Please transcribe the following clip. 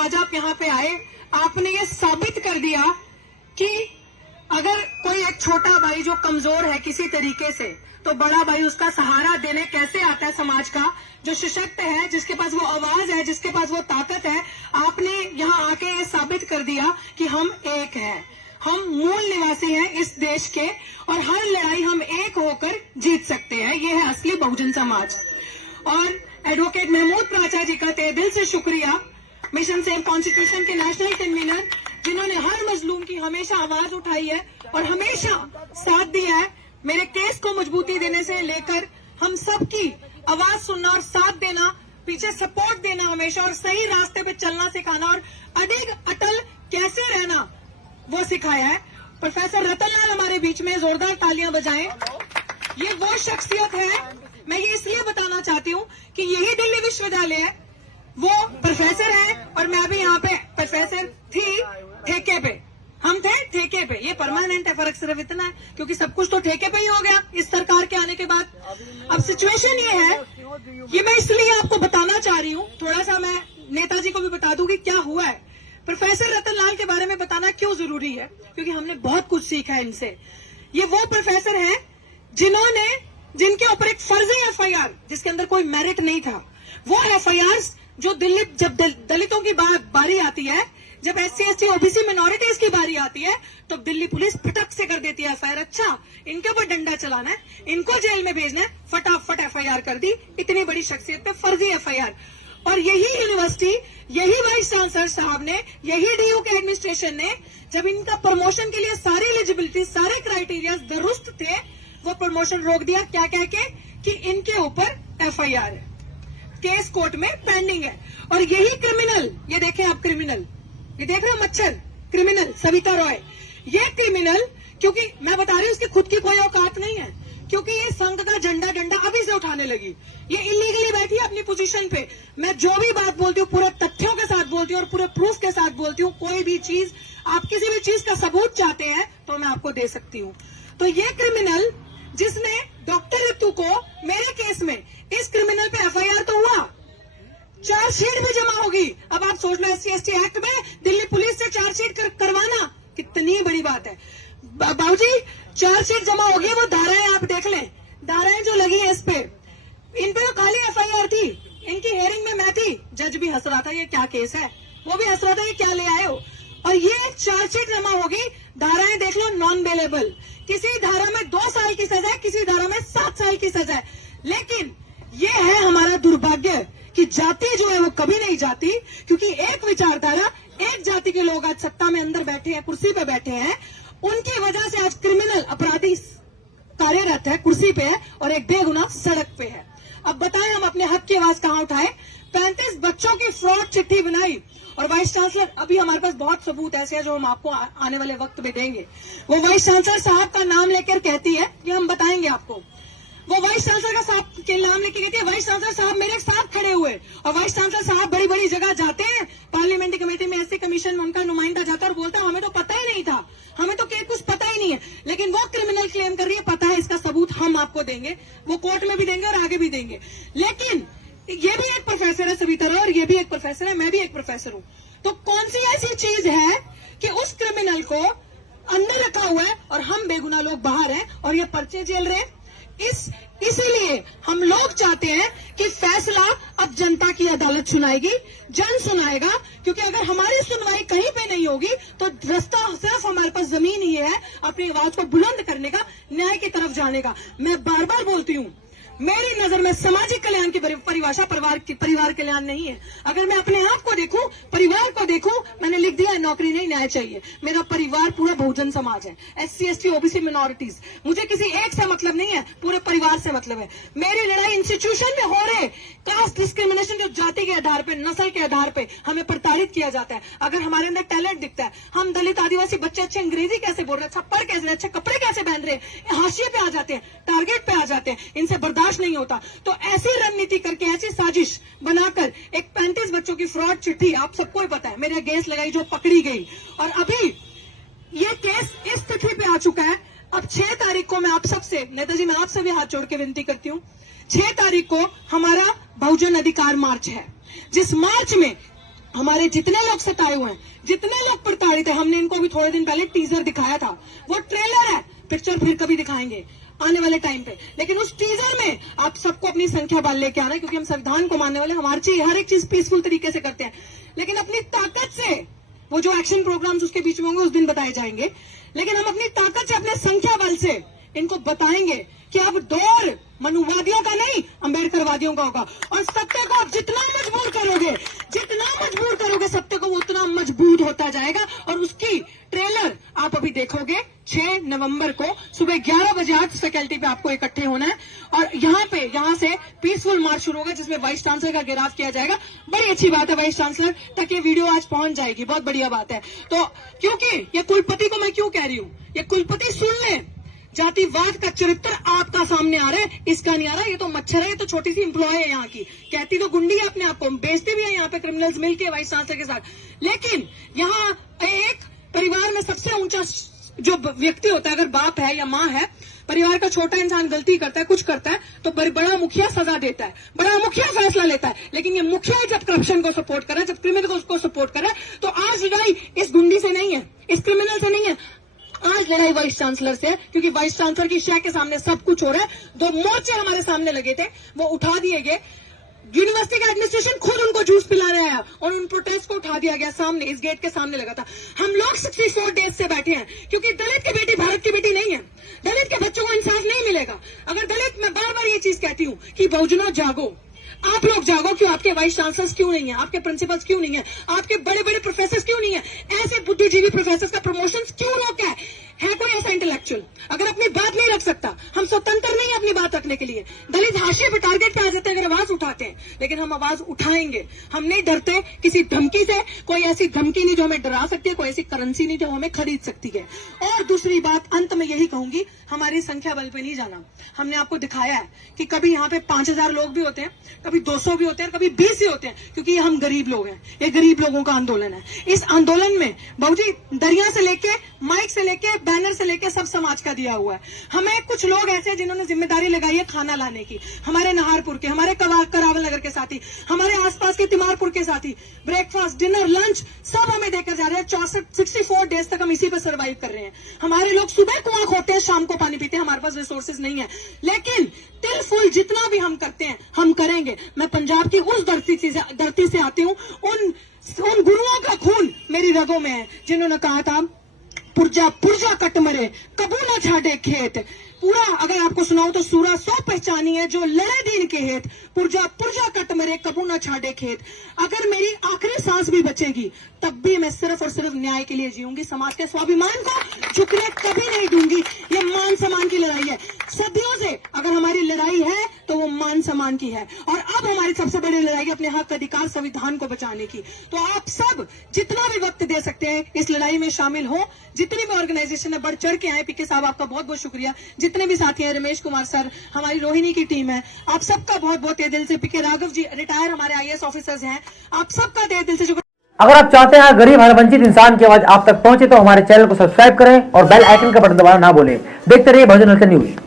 आज आप यहाँ पे आए, आपने ये साबित कर दिया कि अगर कोई एक छोटा भाई जो कमजोर है किसी तरीके से, तो बड़ा भाई उसका सहारा देने कैसे आता है समाज का, जो सशक्त है, जिसके पास वो आवाज है, जिसके पास वो ताकत है। आपने यहाँ आके ये साबित कर दिया कि हम एक हैं, हम मूल निवासी हैं इस देश के, और हर लड़ाई हम एक होकर जीत सकते हैं। ये है असली बहुजन समाज। और एडवोकेट महमूद प्राचा जी का तहे दिल से शुक्रिया, मिशन सेव कॉन्स्टिट्यूशन के नेशनल कन्वीनर, जिन्होंने हर मजलूम की हमेशा आवाज उठाई है और हमेशा साथ दिया है। मेरे केस को मजबूती देने से लेकर हम सबकी आवाज सुनना और साथ देना, पीछे सपोर्ट देना हमेशा, और सही रास्ते पे चलना सिखाना और अडिग अटल कैसे रहना वो सिखाया है। प्रोफेसर रतनलाल हमारे बीच में, जोरदार तालियां बजाएं। ये वो शख्सियत है, मैं ये इसलिए बताना चाहती हूँ कि यही दिल्ली विश्वविद्यालय है, वो प्रोफेसर है और मैं भी यहाँ पे प्रोफेसर थी ठेके पे, हम थे ठेके पे। ये परमानेंट है, फर्क सिर्फ इतना है क्योंकि सब कुछ तो ठेके पे ही हो गया इस सरकार के आने के बाद। अब सिचुएशन ये है, ये मैं इसलिए आपको बताना चाह रही हूँ, थोड़ा सा मैं नेताजी को भी बता दूं कि क्या हुआ है। प्रोफेसर रतनलाल के बारे में बताना क्यों जरूरी है, क्योंकि हमने बहुत कुछ सीखा है इनसे। ये वो प्रोफेसर है जिनके ऊपर एक फर्जी एफआईआर, जिसके अंदर कोई मेरिट नहीं था, वो एफआईआर जो दिल्ली, जब दलितों की बारी आती है, जब एससी एसटी ओबीसी मिनोरिटीज की बारी आती है, तो दिल्ली पुलिस फटक से कर देती है एफआईआर। अच्छा, इनके ऊपर डंडा चलाना है, इनको जेल में भेजना है, फटाफट एफआईआर कर दी। इतनी बड़ी शख्सियत पे फर्जी एफआईआर। और यही यूनिवर्सिटी, यही वाइस चांसलर साहब ने, यही डीयू के एडमिनिस्ट्रेशन ने, जब इनका प्रमोशन के लिए सारी एलिजिबिलिटी, सारे क्राइटेरिया दुरुस्त थे, वो प्रमोशन रोक दिया। क्या कह के कि इनके ऊपर एफआईआर है, केस कोर्ट में पेंडिंग है। और यही क्रिमिनल, ये देखें आप, क्रिमिनल, ये देख रहे हो मच्छर, क्रिमिनल सविता रॉय, ये क्रिमिनल, क्योंकि मैं बता रही हूँ उसकी खुद की कोई औकात नहीं है, क्योंकि ये संघ का झंडा डंडा अभी से उठाने लगी। ये इलीगली बैठी है अपनी पोजीशन पे। मैं जो भी बात बोलती हूँ पूरे तथ्यों के साथ बोलती हूँ और पूरे प्रूफ के साथ बोलती हूँ। कोई भी चीज, आप किसी भी चीज का सबूत चाहते हैं तो मैं आपको दे सकती हूँ। तो ये क्रिमिनल, जिसने डॉक्टर ऋतु को, मेरे केस में इस क्रिमिनल पे एफआईआर तो हुआ, चार्जशीट भी जमा होगी। अब आप सोच लो, एससी एसटी एक्ट में दिल्ली पुलिस से चार्जशीट करवाना कितनी बड़ी बात है। बाबूजी, चार्जशीट जमा होगी, वो धाराएं आप देख लें, धाराएं जो लगी है इस पे, इन पे तो खाली एफआईआर थी। इनकी हेयरिंग में मैं थी, जज भी हंस रहा था ये क्या केस है, वो भी हंस रहा था ये क्या ले आए हो। और ये चार्जशीट जमा होगी, धाराएं देख लो, नॉन बेलेबल। किसी धारा में 2 साल की सजा है, किसी धारा में 7 साल की सजा है। लेकिन ये है हमारा दुर्भाग्य कि जाति जो है वो कभी नहीं जाती, क्योंकि एक विचारधारा, एक जाति के लोग आज सत्ता में अंदर बैठे हैं, कुर्सी पे बैठे हैं, उनकी वजह से आज क्रिमिनल अपराधी कार्यरत है, कुर्सी पे है, और एक बेगुनाह सड़क पे है। अब बताएं हम अपने हक की आवाज कहां उठाए। 35 बच्चों की फ्रॉड चिट्ठी बनाई, और वाइस चांसलर, अभी हमारे पास बहुत सबूत ऐसे हैं जो हम आपको आने वाले वक्त में देंगे। वो वाइस चांसलर साहब का नाम लेकर कहती है कि हम बताएंगे आपको, वो वाइस चांसलर का साहब के नाम लेके कहती है, वाइस चांसलर साहब मेरे साथ खड़े हुए। और वाइस चांसलर साहब बड़ी बड़ी जगह जाते हैं, पार्लियामेंट्री कमेटी में, ऐसे कमीशन में उनका नुमाइंदा जाता है और बोलता है हमें तो पता ही नहीं था, हमें तो कुछ पता ही नहीं है। लेकिन वो क्रिमिनल क्लेम कर रही है पता है, इसका सबूत हम आपको देंगे, वो कोर्ट में भी देंगे और आगे भी देंगे। लेकिन ये भी एक प्रोफेसर है सविता रॉय, और ये भी एक प्रोफेसर है, मैं भी एक प्रोफेसर हूँ। तो कौन सी ऐसी चीज है कि उस क्रिमिनल को अंदर रखा हुआ है और हम बेगुनाह लोग बाहर हैं और ये पर्चे झेल रहे हैं। इसीलिए हम लोग चाहते हैं कि फैसला अब जनता की अदालत सुनाएगी, जन सुनाएगा, क्योंकि अगर हमारी सुनवाई कहीं पे नहीं होगी तो रास्ता सिर्फ हमारे पास जमीन ही है अपनी आवाज को बुलंद करने का, न्याय की तरफ जाने का। मैं बार बार बोलती हूँ, मेरी नजर में सामाजिक कल्याण की परिभाषा परिवार कल्याण नहीं है। अगर मैं अपने आप को देखूं, परिवार को देखूं, मैंने लिख दिया नौकरी नहीं न्याय चाहिए। मेरा परिवार पूरा बहुजन समाज है, एससी एसटी ओबीसी मिनोरिटीज, मुझे किसी एक से मतलब नहीं है, पूरे परिवार से मतलब है। मेरी लड़ाई इंस्टीट्यूशन में हो रहे कास्ट डिस्क्रिमिनेशन, जो जाति के आधार पे, नस्ल के आधार पे हमें प्रताड़ित किया जाता है। अगर हमारे अंदर टैलेंट दिखता है, हम दलित आदिवासी बच्चे अच्छे अंग्रेजी कैसे बोल रहे हैं, छप्पर कैसे, अच्छे कपड़े कैसे पहन रहे हैं, हाशिए पे आ जाते हैं, टारगेट पे आ जाते हैं, इनसे बर्दाश्त नहीं होता। तो ऐसी रणनीति करके, ऐसी साजिश बनाकर एक 35 बच्चों की फ्रॉड चिट्ठी, आप सबको ही पता है, मेरे अगेंस्ट लगाई, जो पकड़ी गई। और अभी ये केस इस तिथि पे आ चुका है। अब 6 तारीख को मैं आप सबसे, नेताजी मैं आपसे भी हाथ जोड़ के विनती करती हूँ, 6 तारीख को हमारा बहुजन अधिकार मार्च है, जिस मार्च में हमारे जितने लोग सताए हुए हैं, जितने लोग प्रताड़ित है, हमने इनको भी थोड़े दिन पहले टीजर दिखाया था। वो ट्रेलर है, पिक्चर फिर कभी दिखाएंगे आने वाले टाइम पे। लेकिन उस टीजर में आप सबको अपनी संख्या बल लेके आना है, क्योंकि हम संविधान को मानने वाले, हमारी चीज हर एक चीज पीसफुल तरीके से करते हैं। लेकिन अपनी ताकत से, वो जो एक्शन प्रोग्राम्स उसके बीच में होंगे उस दिन बताए जाएंगे, लेकिन हम अपनी ताकत से, अपने संख्या बल से इनको बताएंगे कि अब दौर मनुवादियों का नहीं, अंबेडकरवादियों का होगा। और सत्य को आप जितना मजबूर करोगे, जितना मजबूर करोगे सत्य को, वो उतना मजबूत होता जाएगा। और उसकी ट्रेलर आप अभी देखोगे 6 नवंबर को सुबह 11 बजे आर्ट्स फैकल्टी पे आपको इकट्ठे होना है। और यहाँ से पीसफुल मार्च शुरू होगा, जिसमें वाइस चांसलर का घेराव किया जाएगा। बड़ी अच्छी बात है वाइस चांसलर तक ये वीडियो आज पहुंच जाएगी, बहुत बढ़िया बात है। तो क्योंकि ये कुलपति को मैं क्यों कह रही हूँ, ये कुलपति सुन ले, जातिवाद का चरित्र आपका सामने आ रहा है, इसका नहीं आ रहा। ये तो मच्छर है, ये तो छोटी सी एम्प्लॉय है यहाँ की, कहती तो गुंडी है अपने आप को, बेचते भी है यहाँ पे क्रिमिनल्स मिलके वाइस चांसलर के साथ। लेकिन यहाँ एक परिवार में सबसे ऊंचा जो व्यक्ति होता है, अगर बाप है या माँ है, परिवार का छोटा इंसान गलती करता है, कुछ करता है, तो बड़ा मुखिया सजा देता है, बड़ा मुखिया फैसला लेता है। लेकिन ये मुखिया जब करप्शन को सपोर्ट करे, जब क्रिमिनल को सपोर्ट करे, तो आज लड़ाई इस गुंडी से नहीं है, इस क्रिमिनल से नहीं है, आज लड़ाई वाइस चांसलर से है। क्योंकि वाइस चांसलर की शय के सामने सब कुछ हो रहा है। 2 मोर्चे हमारे सामने लगे थे, वो उठा दिए गए। यूनिवर्सिटी का एडमिनिस्ट्रेशन खुद उनको जूस पिला रहा है और उन प्रोटेस्ट को उठा दिया गया। सामने इस गेट के सामने लगा था। हम लोग 64 डेज से बैठे हैं, क्योंकि दलित की बेटी भारत की बेटी नहीं है। दलित के बच्चों को इंसाफ नहीं मिलेगा। अगर दलित, मैं बार बार ये चीज कहती हूँ कि बहुजनों जागो, आप लोग जागो। क्यों आपके वाइस चांसलर्स क्यों नहीं है, आपके प्रिंसिपल्स क्यों नहीं है, आपके बड़े बड़े प्रोफेसर क्यों नहीं है, ऐसे बुद्धिजीवी प्रोफेसर का प्रमोशन क्यों रोका है कोई ऐसा इंटेलेक्चुअल? अगर अपनी बात नहीं रख सकता, हम स्वतंत्र नहीं है अपनी बात रखने के लिए। दलित हाशिए पे टारगेट पे आ जाते हैं अगर आवाज उठाते हैं, लेकिन हम आवाज उठाएंगे। हम नहीं डरते किसी धमकी से। कोई ऐसी धमकी नहीं जो हमें डरा सकती है, कोई ऐसी करेंसी नहीं जो हमें खरीद सकती है। और दूसरी बात अंत में यही कहूंगी, हमारी संख्या बल पे नहीं जाना। हमने आपको दिखाया है कि कभी यहाँ पे 5000 लोग भी होते हैं, कभी 200 भी होते हैं, कभी 20 ही होते हैं, क्योंकि हम गरीब लोग हैं। ये गरीब लोगों का आंदोलन है। इस आंदोलन में बाबूजी दरिया से लेके, माइक से लेके, बैनर से लेके सब समाज का दिया हुआ है। हमें कुछ लोग ऐसे जिन्होंने जिम्मेदारी लगाई है खाना लाने की, हमारे नाहरपुर के, हमारे करावल नगर के साथी, हमारे आसपास के तिमारपुर के साथी, ब्रेकफास्ट, डिनर, लंच सब हमें देकर जा रहे हैं। 64 डेज तक हम इसी पर सर्वाइव कर रहे हैं। हमारे लोग सुबह कुआं खोदते हैं, शाम को पानी पीते हैं। हमारे पास रिसोर्सेज नहीं है, लेकिन तिल फुल जितना भी हम करते हैं हम करेंगे। मैं पंजाब की उस धरती से आती हूँ, उन गुरुओं का खून मेरी रगों में है, जिन्होंने कहा था पुरजा पुरजा कट मरे कबू न छाटे खेत। पूरा अगर आपको सुनाऊं तो सूरा 100 पहचानी है, जो लड़े दीन के हेत, पुरजा पुरजा कट मरे कबू न छाटे खेत। अगर मेरी आखिरी सांस भी बचेगी तब भी मैं सिर्फ और सिर्फ न्याय के लिए जीऊंगी। समाज के स्वाभिमान को झुकने कभी नहीं दूंगी। ये मान सम्मान की लड़ाई है। सदियों से अगर हमारी लड़ाई है तो वो मान सम्मान की है। और अब हमारी सबसे बड़ी लड़ाई है अपने हक अधिकार संविधान को बचाने की। तो आप सब जितना भी वक्त दे सकते हैं इस लड़ाई में शामिल हो। जितनी भी ऑर्गेनाइजेशन है बढ़ चढ़ के आए। पीके साहब आपका बहुत बहुत शुक्रिया। जितने भी साथी हैं, रमेश कुमार सर, हमारी रोहिणी की टीम है, आप सबका बहुत बहुत दिल से। पीके राघव जी रिटायर हमारे IAS ऑफिसर्स हैं, आप सबका दिल से शुक्रिया। अगर आप चाहते हैं गरीब हर वंचित इंसान की आवाज आप तक पहुंचे तो हमारे चैनल को सब्सक्राइब करें और बेल आइकन का बटन दबाना ना भूलें। देखते रहिए बहुजन न्यूज।